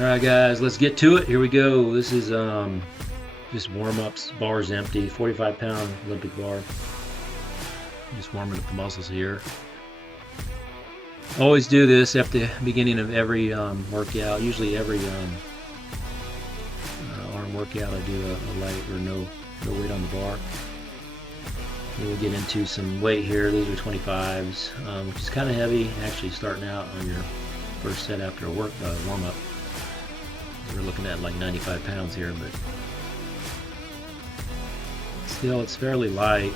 Alright guys, let's get to it. Here we go. This is just warm-ups. Bar's empty. 45-pound Olympic bar. Just warming up the muscles here. Always do this at the beginning of every workout. Usually every arm workout I do a light or no weight on the bar. Then we'll get into some weight here. These are 25s, which is kind of heavy. Actually starting out on your first set after a warm-up. We're looking at like 95 pounds here, but still it's fairly light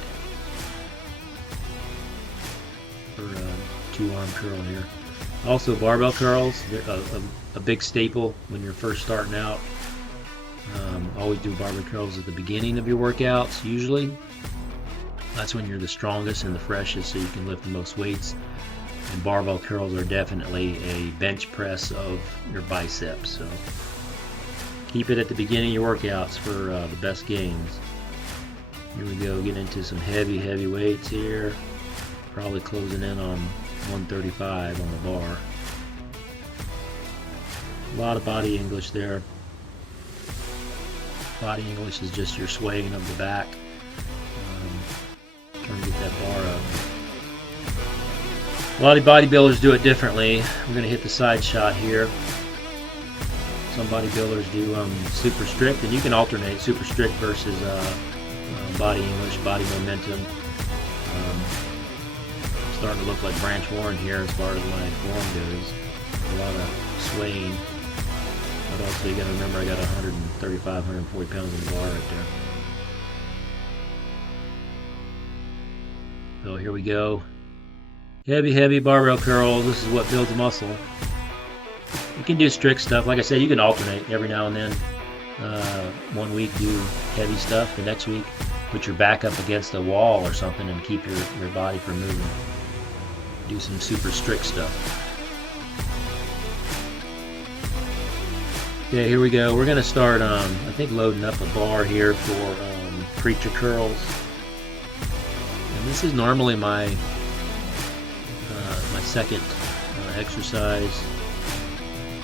for a 2-arm curl here. Also barbell curls, a big staple when you're first starting out. Always do barbell curls at the beginning of your workouts usually. That's when you're the strongest and the freshest, so you can lift the most weights. And barbell curls are definitely a bench press of your biceps, so keep it at the beginning of your workouts for the best gains. Here we go, get into some heavy weights here. Probably closing in on 135 on the bar. A lot of body English there. Body English is just your swaying of the back. Trying to get that bar up. A lot of bodybuilders do it differently. We're going to hit the side shot here. Some bodybuilders do super strict, and you can alternate super strict versus body English, body momentum. Starting to look like Branch Warren here as far as my form goes. A lot of swaying. But also you got to remember I got 135, 140 pounds on the bar right there. So here we go. Heavy barbell curls. This is what builds muscle. You can do strict stuff. Like I said, you can alternate every now and then. 1 week do heavy stuff. The next week put your back up against a wall or something and keep your body from moving. Do some super strict stuff. Okay, here we go. We're going to start, I think, loading up a bar here for preacher curls. And this is normally my second exercise.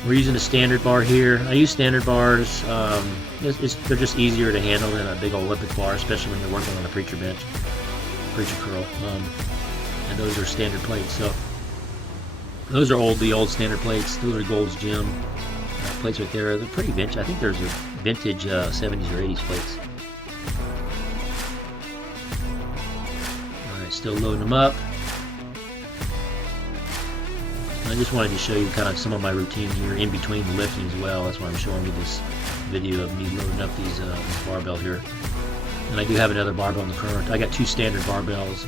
We're using a standard bar here. I use standard bars. They're just easier to handle than a big old Olympic bar, especially when you're working on a preacher bench, preacher curl. And those are standard plates. So those are the old standard plates. Those are Gold's Gym plates right there. They're pretty vintage. I think there's a vintage 70s or 80s plates. All right, still loading them up. I just wanted to show you kind of some of my routine here in between the lifting as well. That's why I'm showing you this video of me loading up this barbell here. And I do have another barbell in the current. I got 2 standard barbells.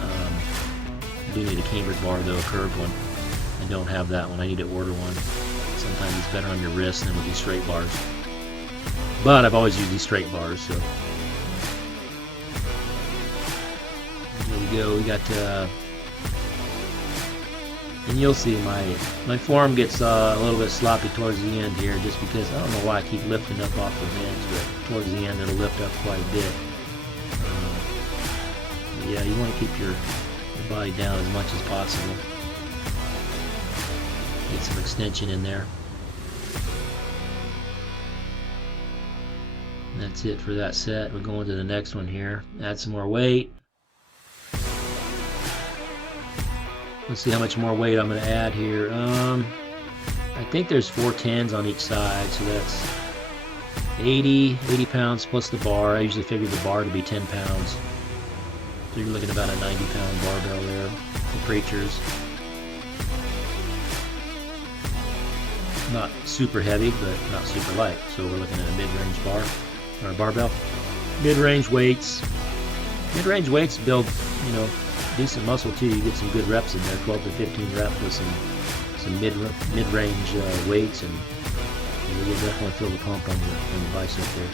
I do need a cambered bar though, a curved one. I don't have that one. I need to order one. Sometimes it's better on your wrist than with these straight bars. But I've always used these straight bars, so. Here we go. We got and you'll see my form gets a little bit sloppy towards the end here, just because I don't know why I keep lifting up off the bench, but towards the end it'll lift up quite a bit. Yeah, you want to keep your body down as much as possible. Get some extension in there. And that's it for that set. We're going to the next one here. Add some more weight. Let's see how much more weight I'm going to add here. I think there's 4 10s on each side, so that's 80 pounds plus the bar. I usually figure the bar to be 10 pounds. So you're looking at about a 90-pound barbell there for preachers. Not super heavy, but not super light. So we're looking at a mid-range bar or a barbell. Mid-range weights. Mid-range weights build, decent muscle too. You get some good reps in there, 12 to 15 reps with some mid-range weights, and you'll definitely feel the pump on the bicep there.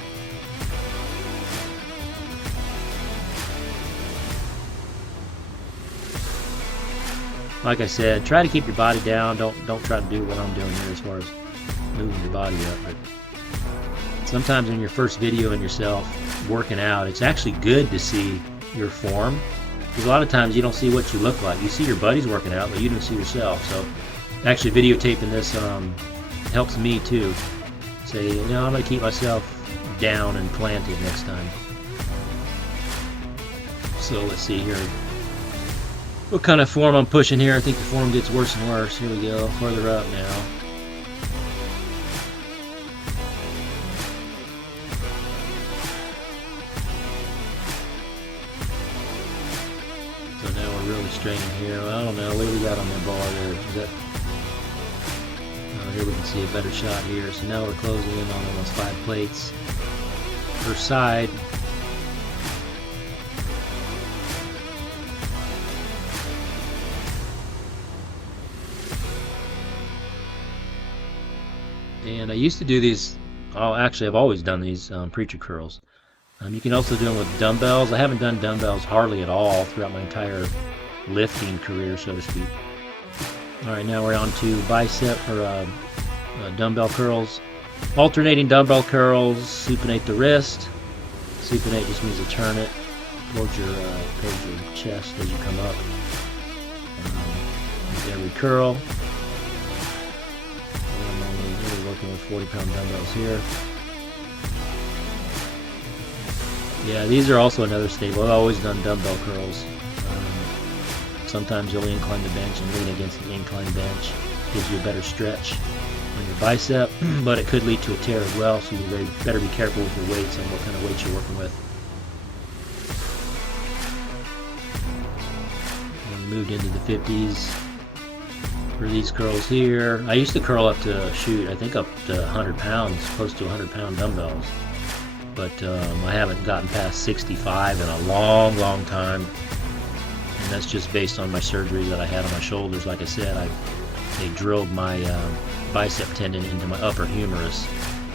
Like I said, try to keep your body down. Don't try to do what I'm doing here as far as moving your body up. But sometimes in your first video of yourself working out, it's actually good to see your form. Because a lot of times you don't see what you look like. You see your buddies working out, but you don't see yourself. So actually videotaping this helps me too. Say, you know, I'm going to keep myself down and planted next time. So let's see here. What kind of form I'm pushing here? I think the form gets worse and worse. Here we go, further up now. So now we're really straining here. Well, I don't know, what do we got on that bar there? Is that... Oh, here we can see a better shot here. So now we're closing in on almost 5 plates per side. And I used to do these, actually I've always done these preacher curls. You can also do them with dumbbells. I haven't done dumbbells hardly at all throughout my entire lifting career, so to speak. Alright, now we're on to bicep or dumbbell curls. Alternating dumbbell curls, supinate the wrist. Supinate just means to turn it towards your chest as you come up. Every curl. We're working with 40-pound dumbbells here. Yeah, these are also another staple. I've always done dumbbell curls. Sometimes you'll incline the bench and lean against the incline bench. Gives you a better stretch on your bicep, but it could lead to a tear as well, so you better be careful with your weights and what kind of weights you're working with. And moved into the 50s for these curls here. I used to curl up to, I think up to 100 pounds, close to 100-pound dumbbells. But I haven't gotten past 65 in a long, long time. And that's just based on my surgery that I had on my shoulders. Like I said, they drilled my bicep tendon into my upper humerus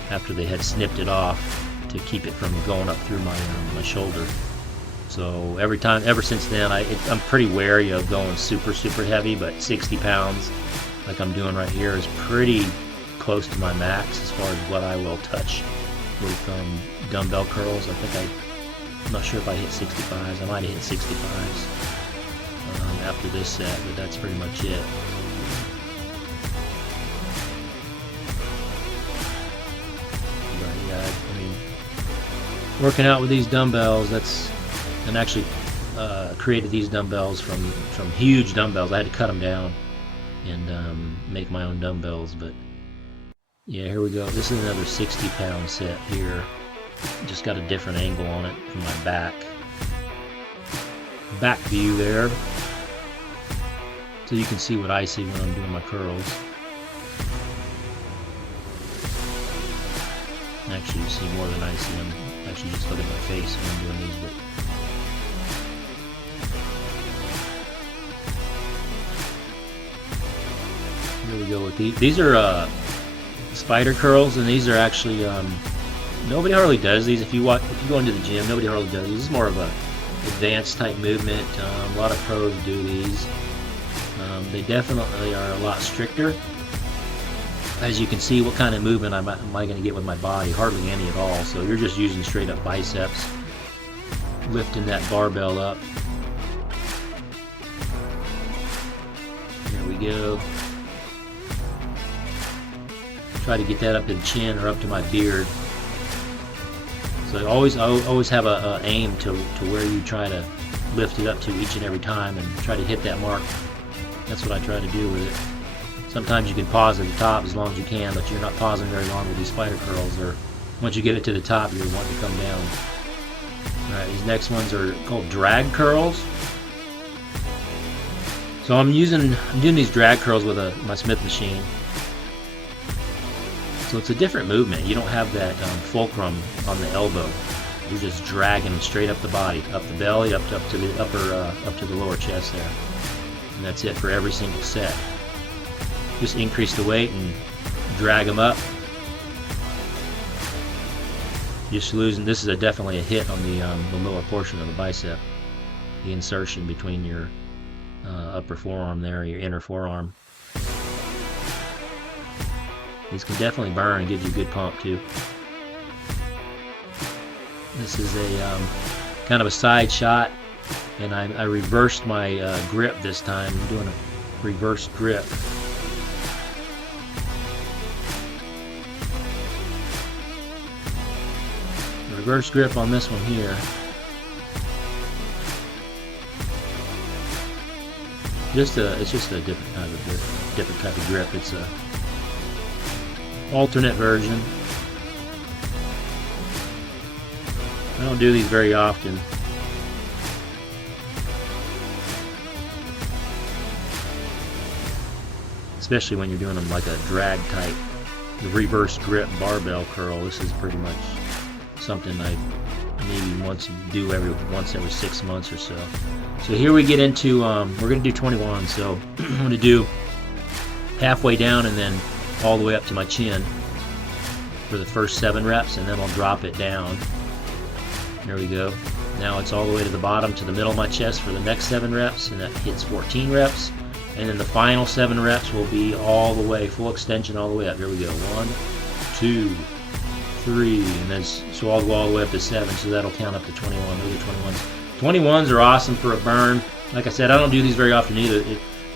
after they had snipped it off to keep it from going up through my shoulder. So ever since then, I'm pretty wary of going super, super heavy, but 60 pounds, like I'm doing right here, is pretty close to my max as far as what I will touch with dumbbell curls. I'm not sure if I hit 65s. I might have hit 65s after this set, but that's pretty much it. But yeah, I mean, working out with these dumbbells, and actually created these dumbbells from huge dumbbells. I had to cut them down and make my own dumbbells. But yeah, here we go. This is another 60-pound set here. Just got a different angle on it from my back view there, so you can see what I see when I'm doing my curls. Actually, you see more than I see. I'm actually just looking at my face when I'm doing these. But here we go with these. These are spider curls, and these are actually nobody hardly does these. If you go into the gym, nobody hardly does these. This is more of a advanced type movement. A lot of pros do these. They definitely are a lot stricter. As you can see, what kind of movement am I going to get with my body? Hardly any at all. So you're just using straight up biceps, lifting that barbell up. Here we go. Try to get that up to the chin or up to my beard. So I always have a aim to where you try to lift it up to each and every time and try to hit that mark. That's what I try to do with it. Sometimes you can pause at the top as long as you can, but you're not pausing very long with these spider curls, or once you get it to the top, you're wanting to come down. Alright, these next ones are called drag curls. So I'm doing these drag curls with my Smith machine. So it's a different movement. You don't have that fulcrum on the elbow. You're just dragging straight up the body, up the belly, up to the up to the lower chest there. And that's it for every single set. Just increase the weight and drag them up. Just losing. This is definitely a hit on the lower portion of the bicep. The insertion between your upper forearm there, your inner forearm. These can definitely burn and give you a good pump too. This is a kind of a side shot, and I reversed my grip this time. I'm doing a reverse grip. reverse grip on this one here. It's just a different type of grip. It's a alternate version. I don't do these very often. Especially when you're doing them like a drag type, the reverse grip barbell curl. This is pretty much something I maybe do once every 6 months or so. So here we get into, we're going to do 21. So I'm going to do halfway down and then all the way up to my chin for the first 7 reps, and then I'll drop it down. There we go. Now it's all the way to the bottom to the middle of my chest for the next 7 reps, and that hits 14 reps. And then the final 7 reps will be all the way, full extension all the way up. Here we go. 1, 2, 3, and then so I'll go all the way up to 7, so that'll count up to 21. Those are 21s. 21s are awesome for a burn. Like I said, I don't do these very often either.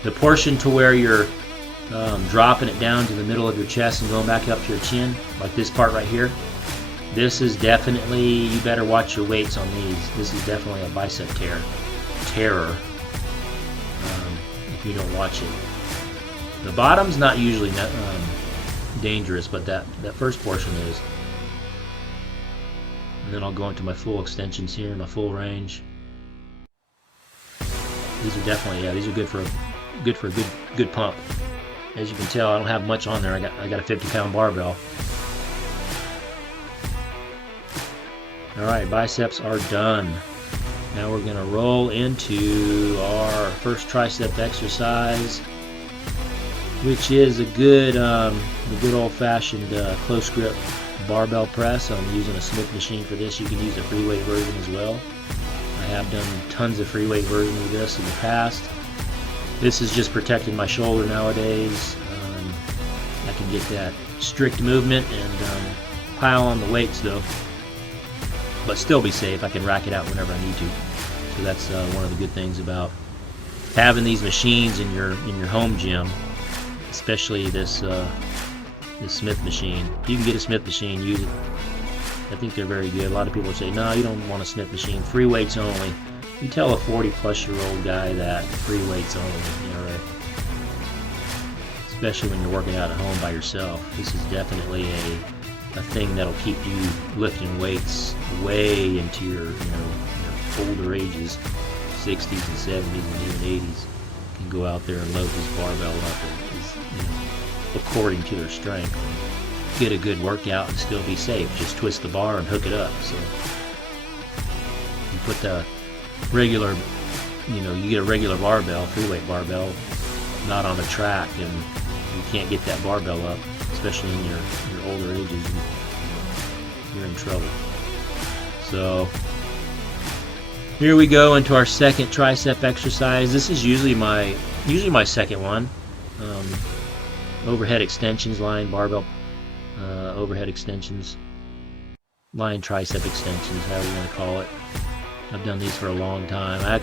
The portion to where you're dropping it down to the middle of your chest and going back up to your chin, like this part right here, this is definitely, you better watch your weights on these. This is definitely a bicep terror if you don't watch it. The bottom's not usually dangerous, but that first portion is. And then I'll go into my full extensions here, my full range. These are definitely, these are good for a good pump. As you can tell, I don't have much on there. I got a 50-pound barbell. All right, biceps are done. Now we're going to roll into our first tricep exercise, which is a good, the good old-fashioned close grip barbell press. I'm using a Smith machine for this. You can use a free weight version as well. I have done tons of free weight versions of this in the past. This is just protecting my shoulder nowadays. I can get that strict movement and pile on the weights though, but still be safe. I can rack it out whenever I need to. So that's one of the good things about having these machines in your home gym, especially this Smith machine. If you can get a Smith machine, use it. I think they're very good. A lot of people say, no, you don't want a Smith machine. Free weights only. You tell a 40-plus-year-old guy that free weights only, you know, right? Especially when you're working out at home by yourself. This is definitely a thing that'll keep you lifting weights way into your older ages, 60s and 70s and even 80s. Can go out there and load this barbell up according to their strength. Get a good workout and still be safe. Just twist the bar and hook it up. So you put the regular, you get a regular barbell, free weight barbell, not on the track, and you can't get that barbell up, especially in your older ages. You're in trouble. So here we go into our second tricep exercise. This is usually my second one. Overhead extensions, lying barbell. Overhead extensions, lying tricep extensions, however you want to call it. I've done these for a long time. I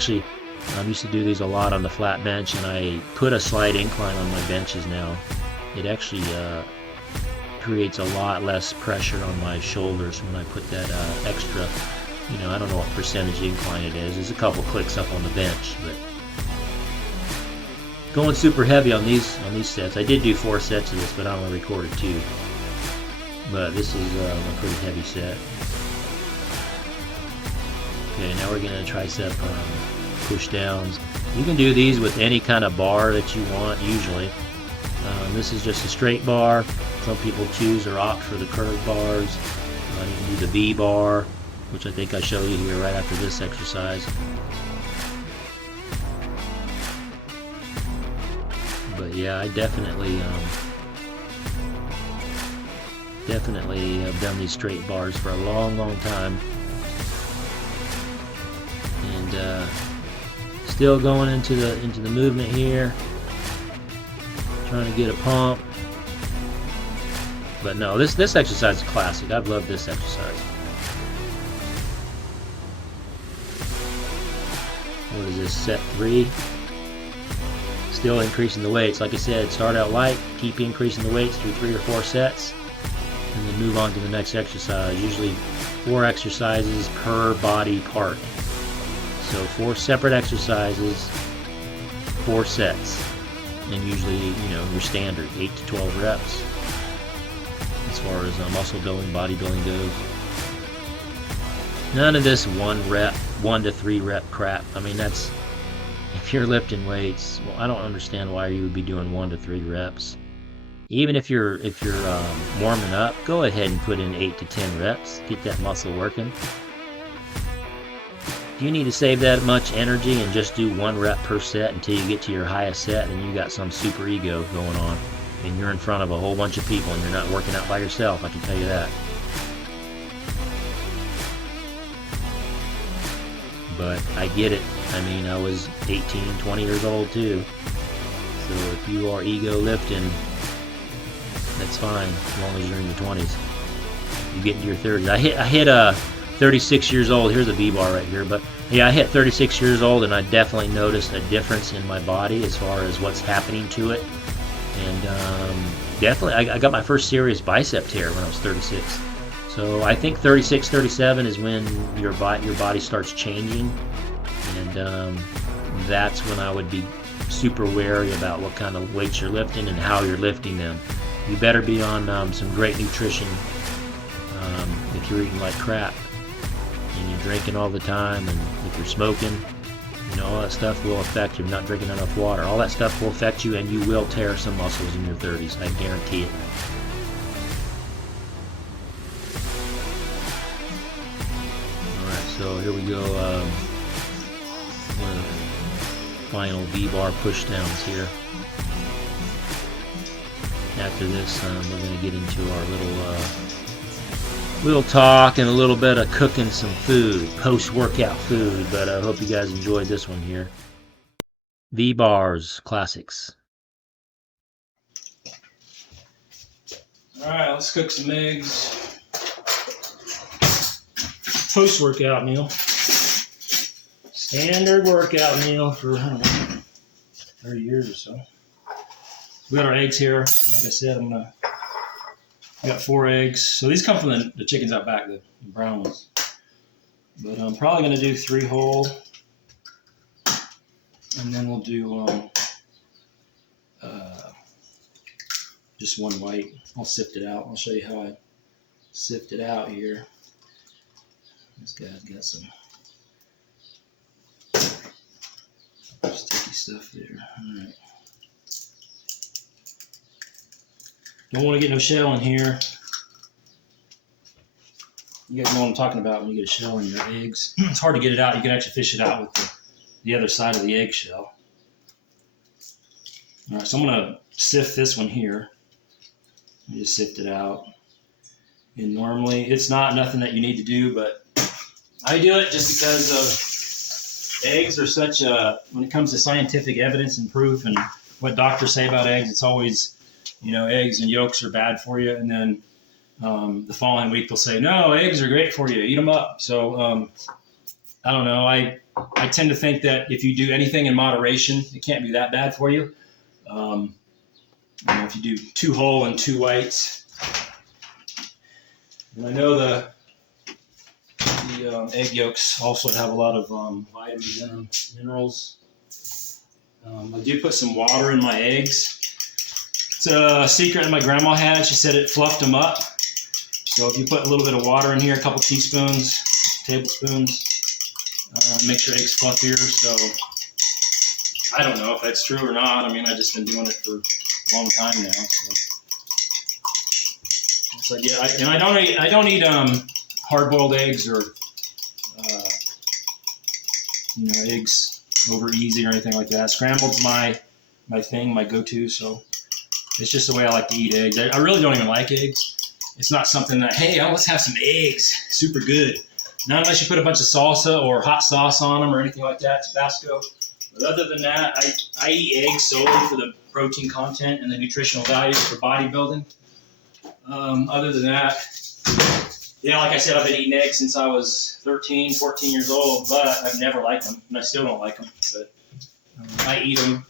used to do these a lot on the flat bench, and I put a slight incline on my benches now. It actually creates a lot less pressure on my shoulders when I put that extra, I don't know what percentage incline it is. There's a couple clicks up on the bench, but going super heavy on these sets. I did do 4 sets of this, but I only recorded 2. But this is a pretty heavy set. Okay, now we're going to tricep push downs. You can do these with any kind of bar that you want usually. This is just a straight bar. Some people choose or opt for the curved bars. You can do the V bar, which I think I show you here right after this exercise. But yeah, I definitely have done these straight bars for a long time, and still going into the movement here, trying to get a pump. But no, this exercise is classic. I've loved this exercise. What is this, set 3? Still increasing the weights. Like I said, start out light, keep increasing the weights through 3 or 4 sets, and then move on to the next exercise. Usually 4 exercises per body part. So 4 separate exercises, 4 sets, and usually, you know, your standard 8 to 12 reps as far as muscle building, bodybuilding goes. None of this 1 to 3 rep crap. I mean, that's, if you're lifting weights, well, I don't understand why you would be doing 1 to 3 reps. Even if you're warming up, go ahead and put in 8 to 10 reps. Get that muscle working. Do you need to save that much energy and just do 1 rep per set until you get to your highest set, and you got some super ego going on, and you're in front of a whole bunch of people and you're not working out by yourself, I can tell you that. But I get it. I mean, I was 18, 20 years old too. So if you are ego lifting, that's fine, as long as you're in your 20s. You get into your 30s. I hit 36 years old. Here's a B-bar right here. But yeah, I hit 36 years old, and I definitely noticed a difference in my body as far as what's happening to it. And definitely, I got my first serious bicep tear when I was 36. So I think 36, 37 is when your body starts changing, and that's when I would be super wary about what kind of weights you're lifting and how you're lifting them. You better be on some great nutrition if you're eating like crap and you're drinking all the time, and if you're smoking, you know, all that stuff will affect you. Not drinking enough water, all that stuff will affect you, and you will tear some muscles in your 30s. I guarantee it. So here we go, one of the final V-bar push downs here. After this, we're going to get into our little talk and a little bit of cooking some food, post-workout food, but I hope you guys enjoyed this one here. V-bars, classics. Alright, let's cook some eggs. Post-workout meal. Standard workout meal for, I don't know, 30 years or so. We got our eggs here. Like I said, I got 4 eggs. So these come from the chickens out back, the brown ones. But I'm probably going to do 3 whole. And then we'll do just 1 white. I'll sift it out. I'll show you how I sift it out here. This guy's got some sticky stuff there. All right. Don't want to get no shell in here. You guys know what I'm talking about when you get a shell in your eggs. It's hard to get it out. You can actually fish it out with the other side of the eggshell. All right, so I'm going to sift this one here. Let me just sift it out. And normally, it's nothing that you need to do, but I do it just because of eggs are such a, when it comes to scientific evidence and proof and what doctors say about eggs, it's always, you know, eggs and yolks are bad for you. And then the following week they'll say, no, eggs are great for you. Eat them up. So I don't know. I tend to think that if you do anything in moderation, it can't be that bad for you. You know, if you do 2 whole and 2 whites. And I know the egg yolks also have a lot of vitamins in them, minerals. I do put some water in my eggs. It's a secret that my grandma had. She said it fluffed them up. So if you put a little bit of water in here, a couple teaspoons, tablespoons, makes your eggs fluffier. So I don't know if that's true or not. I mean, I've just been doing it for a long time now. So yeah, I don't eat hard-boiled eggs or you know, eggs over easy or anything like that. Scrambled's my thing, my go-to. So it's just the way I like to eat eggs. I really don't even like eggs. It's not something that, hey, let's have some eggs. Super good. Not unless you put a bunch of salsa or hot sauce on them or anything like that, Tabasco. But other than that, I eat eggs solely for the protein content and the nutritional values for bodybuilding. Other than that, yeah, like I said, I've been eating eggs since I was 13, 14 years old, but I've never liked them, and I still don't like them. But I eat them.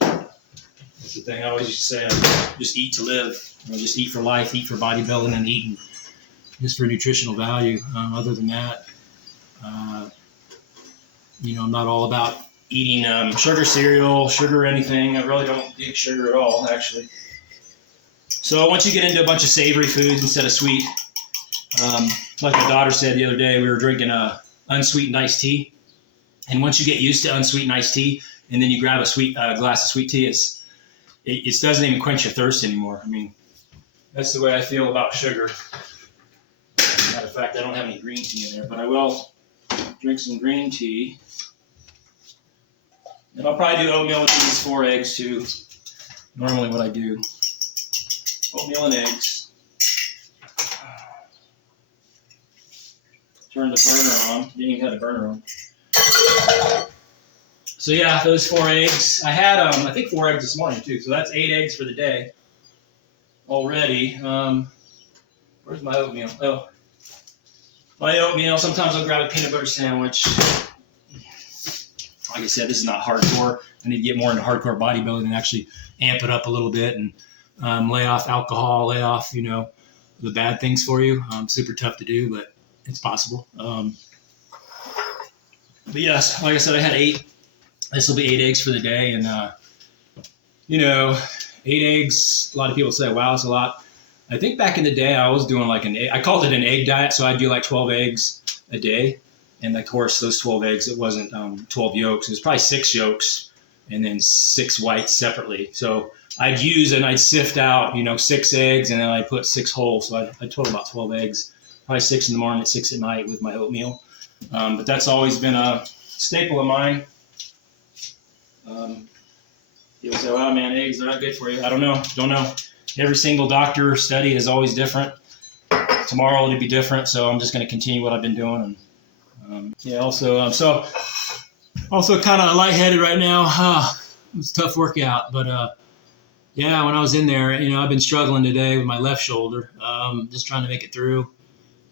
That's the thing I always used to say. I just eat to live. You know, just eat for life, eat for bodybuilding, and eat just for nutritional value. Other than that, I'm not all about eating sugar cereal, sugar anything. I really don't dig sugar at all, actually. So once you get into a bunch of savory foods instead of sweet, like my daughter said the other day, we were drinking a unsweetened iced tea. And once you get used to unsweetened iced tea, and then you grab a glass of sweet tea, it doesn't even quench your thirst anymore. I mean, that's the way I feel about sugar. Matter of fact, I don't have any green tea in there, but I will drink some green tea. And I'll probably do oatmeal with these 4 eggs too. Normally what I do. Oatmeal and eggs. Turn the burner on. Didn't even have the burner on. So yeah, those 4 eggs. I had I think 4 eggs this morning too. So that's 8 eggs for the day already. Where's my oatmeal? Oh, my oatmeal. Sometimes I'll grab a peanut butter sandwich. Like I said, this is not hardcore. I need to get more into hardcore bodybuilding and actually amp it up a little bit and lay off alcohol, lay off, the bad things for you. Super tough to do, but it's possible. But yes, like I said, I had 8. This will be 8 eggs for the day. And, 8 eggs, a lot of people say, wow, that's a lot. I think back in the day, I was doing I called it an egg diet. So I'd do like 12 eggs a day. And of course, those 12 eggs, it wasn't 12 yolks. It was probably 6 yolks and then 6 whites separately. So I'd sift out, 6 eggs, and then I'd put 6 whole. So I'd total about 12 eggs, probably 6 in the morning, 6 at night with my oatmeal. But that's always been a staple of mine. People say, "Wow, man, eggs, they're not good for you." I don't know. Every single doctor study is always different. Tomorrow it'll be different. So I'm just going to continue what I've been doing. And also kind of lightheaded right now. It was a tough workout, but when I was in there, I've been struggling today with my left shoulder. Just trying to make it through.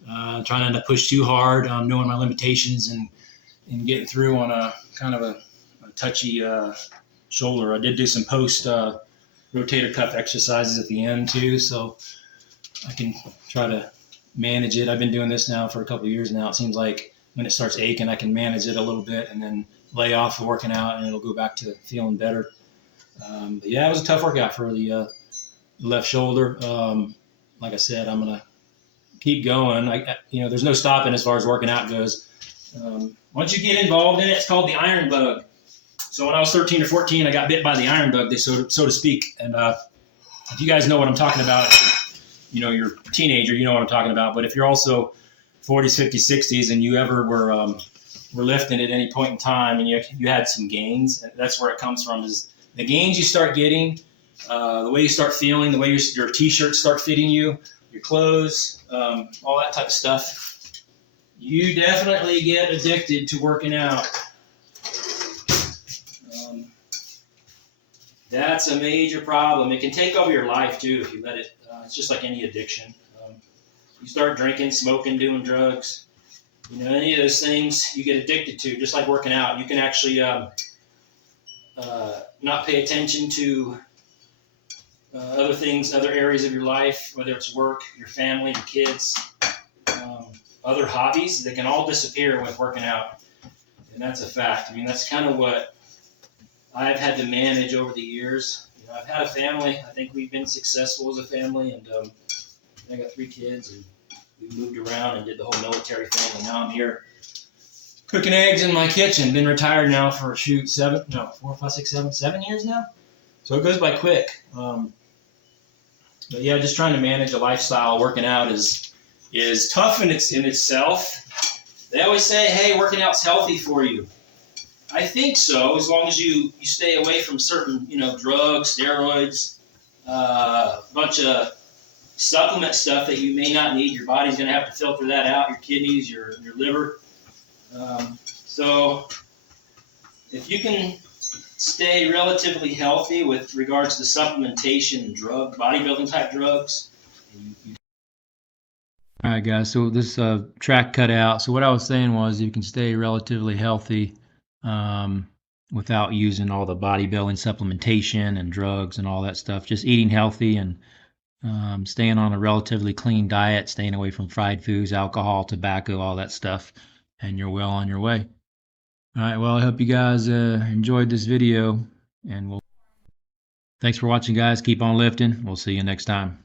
Trying not to push too hard. Knowing my limitations and getting through on a kind of a touchy shoulder. I did do some post rotator cuff exercises at the end too, so I can try to manage it. I've been doing this now for a couple of years now. It seems like when it starts aching, I can manage it a little bit and then lay off the working out, and it'll go back to feeling better. But yeah, it was a tough workout for the left shoulder. Like I said, I'm gonna keep going. There's no stopping as far as working out goes. Once you get involved in it, it's called the iron bug. So when I was 13 or 14, I got bit by the iron bug, so to speak. And if you guys know what I'm talking about, you're a teenager, you know what I'm talking about. But if you're also 40s, 50s, 60s, and you ever were lifting at any point in time, and you had some gains, that's where it comes from. Is the gains you start getting, the way you start feeling, the way your t-shirts start fitting you, your clothes, all that type of stuff. You definitely get addicted to working out. That's a major problem. It can take over your life too if you let it. It's just like any addiction. You start drinking, smoking, doing drugs, any of those things you get addicted to, just like working out. You can actually not pay attention to other things, other areas of your life, whether it's work, your family, your kids, other hobbies. They can all disappear with working out. And that's a fact. I mean, that's kind of what I've had to manage over the years. I've had a family. I think we've been successful as a family, and I got 3 kids, and we moved around and did the whole military thing, and now I'm here cooking eggs in my kitchen. Been retired now for 7 years now. So it goes by quick. But yeah, just trying to manage a lifestyle. Working out is tough in itself. They always say, "Hey, working out's healthy for you." I think so, as long as you stay away from certain, drugs, steroids, a bunch of supplement stuff that you may not need. Your body's going to have to filter that out, your kidneys, your liver. So if you can stay relatively healthy with regards to supplementation and bodybuilding type drugs. All right, guys, so this track cut out. So what I was saying was you can stay relatively healthy without using all the bodybuilding supplementation and drugs and all that stuff. Just eating healthy and staying on a relatively clean diet, staying away from fried foods, alcohol, tobacco, all that stuff, and you're well on your way. All right, well, I hope you guys enjoyed this video, and thanks for watching, guys. Keep on lifting. We'll see you next time.